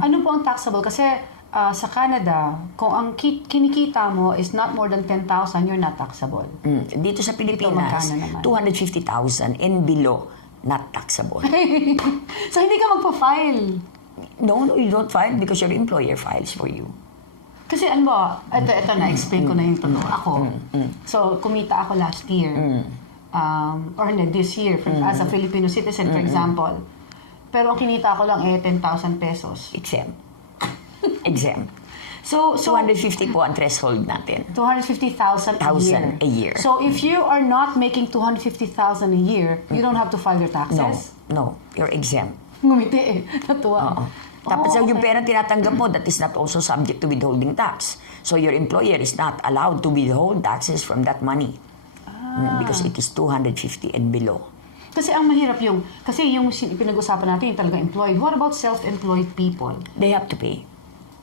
Ano po ang taxable? Kasi sa Canada, kung ang kinikita mo is not more than 10,000, you're not taxable. Dito sa Pilipinas, 250,000 and below, not taxable. So, hindi ka magpa-file? No, you don't file because your employer files for you. Kasi ano ba, ito na, explain ko na yung totoo. Ako, so kumita ako last year, or this year, as a Filipino citizen, for example. Pero ang kinita ko lang 10,000 pesos. Exempt. So 250 po ang threshold natin. 250,000 a year. So if you are not making 250,000 a year, you don't have to file your taxes? No, you're exempt. Ngumiti eh. Natuwa. Oo. Tapos Oh, yung okay. pera tinatanggap mo, that is not also subject to withholding tax. So your employer is not allowed to withhold taxes from that money. Because it is 250 and below. Kasi ang mahirap kasi yung pinag-usapan natin yung talaga employed. What about self-employed people? They have to pay.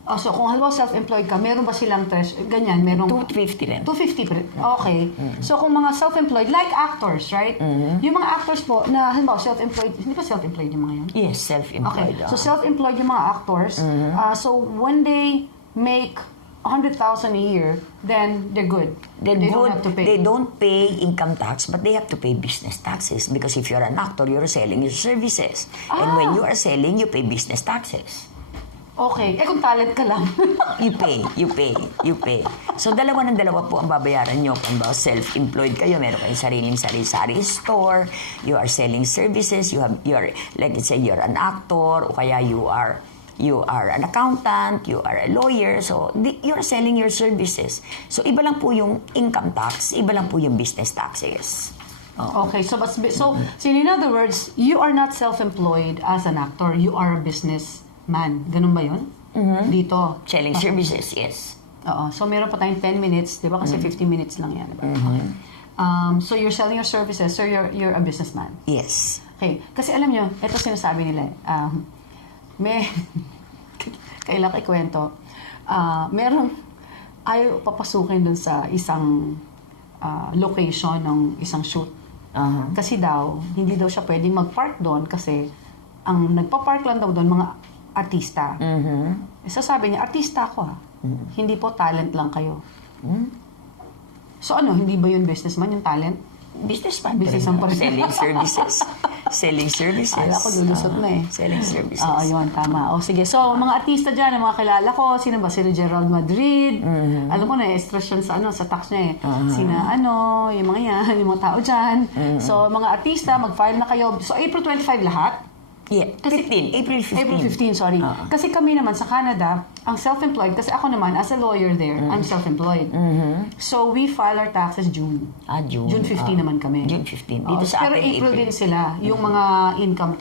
Oh, so kung halimbawa self-employed ka, meron ba silang ganyan? Merong 250 rin. 250 pa rin. Okay. So kung mga self-employed, like actors, right? Yung mga actors po na halimbawa self-employed, hindi ba self-employed yung mga yun? Yes, self-employed. Okay. So self-employed yung mga actors. So when they make 100,000 a year, then they're good. They don't have to pay. They don't pay income tax, but they have to pay business taxes. Because if you're an actor, you're selling your services. And when you are selling, you pay business taxes. Okay. Kung talent ka lang. You pay. So, dalawa po ang babayaran nyo. Kung ba self-employed kayo, meron kayong sari-sari store, you are selling services, you're, like let's say, you're an actor, o kaya you are an accountant, you are a lawyer, so you're selling your services. So, iba lang po yung income tax, iba lang po yung business taxes. Okay, so in other words, you are not self-employed as an actor, you are a businessman. Ganun ba yun? Dito. Selling services, yes. Oo. So, meron pa tayong 10 minutes, di ba? Kasi 15 minutes lang yan. Diba? So, you're selling your services, so you're a businessman. Yes. Okay. Kasi alam nyo, ito sinasabi nila, may, kailang ikwento, merong, ayaw papasukin dun sa isang location ng isang shoot. Kasi daw, hindi daw siya pwedeng mag-park doon kasi ang nagpa-park lang daw doon mga artista. So sabi niya, artista ako hindi po talent lang kayo. So ano, hindi ba yun businessman yung talent? Businessman pa rin. Selling services. Selling services. Kala ko lulusot na eh. Selling services. Oo, yun, tama. O sige, so mga artista dyan, ang mga kilala ko, sino ba? Sino Gerald Madrid. Alam ko na, extra sa tax niya eh. Sina yung mga yan, yung mga tao dyan. So mga artista, mag-file na kayo. So April 25 lahat. Yeah, April 15. April 15, sorry. Kasi kami naman sa Canada, ang self-employed, kasi ako naman, as a lawyer there, I'm self-employed. So, we file our taxes June. June. June 15 naman kami. June 15. Dito sa pero atin, April din sila, yung mga income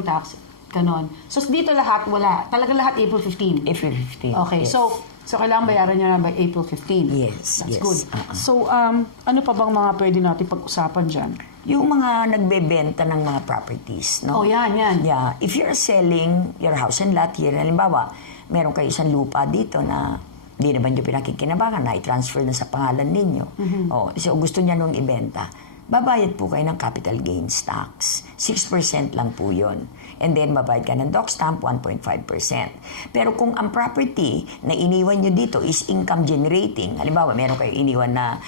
tax, ganon. So, dito lahat, wala. Talaga lahat April 15. April 15. Okay, yes. so kailangan bayaran nyo na by April 15. Yes, That's yes. good. So, ano pa bang mga pwede natin pag-usapan dyan? Yung mga nagbebenta ng mga properties, no? Oh, yan. Yeah. If you're selling your house and lot here, halimbawa, meron kayo isang lupa dito na di naman nyo pinakikinabangan, na i-transfer na sa pangalan ninyo. So gusto niya nung ibenta, babayad po kayo ng capital gains tax. 6% lang po yun. And then, babayad ka ng doc stamp, 1.5%. Pero kung ang property na iniwan nyo dito is income generating, halimbawa, meron kayo iniwan na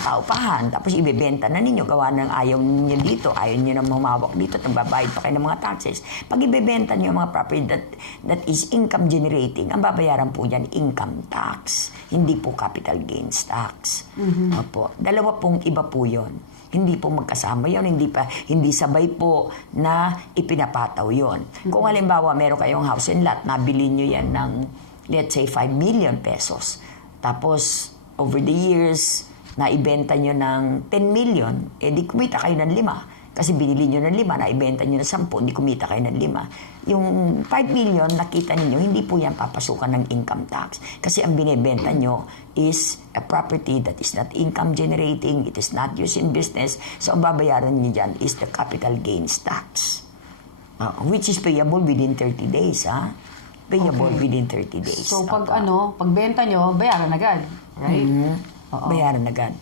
paupahan, tapos ibebenta na ninyo, gawa ng ayaw nyo dito, ayaw nyo na humawak dito, babayad pa kayo ng mga taxes. Pag ibebenta nyo ang mga property that is income generating, ang babayaran po dyan, income tax. Hindi po capital gains tax. Opo. Dalawa pong iba po yun. Hindi po magkasama yun, hindi sabay po na ipinapataw yun. Kung halimbawa meron kayong house and lot, nabili nyo yan ng, let's say, 5 million pesos. Tapos, over the years, naibenta nyo ng 10 million, di kumita kayo ng 5. Kasi binili nyo ng 5, naibenta nyo ng 10, di kumita kayo ng 5. Yung 5 million, nakita ninyo, hindi po yan papasukan ng income tax. Kasi ang binibenta nyo is a property that is not income generating, it is not used in business. So, ang babayaran nyo dyan is the capital gains tax. Which is payable within 30 days, ha? Payable within 30 days. So, pagbenta nyo, bayaran agad, right? Bayaran agad.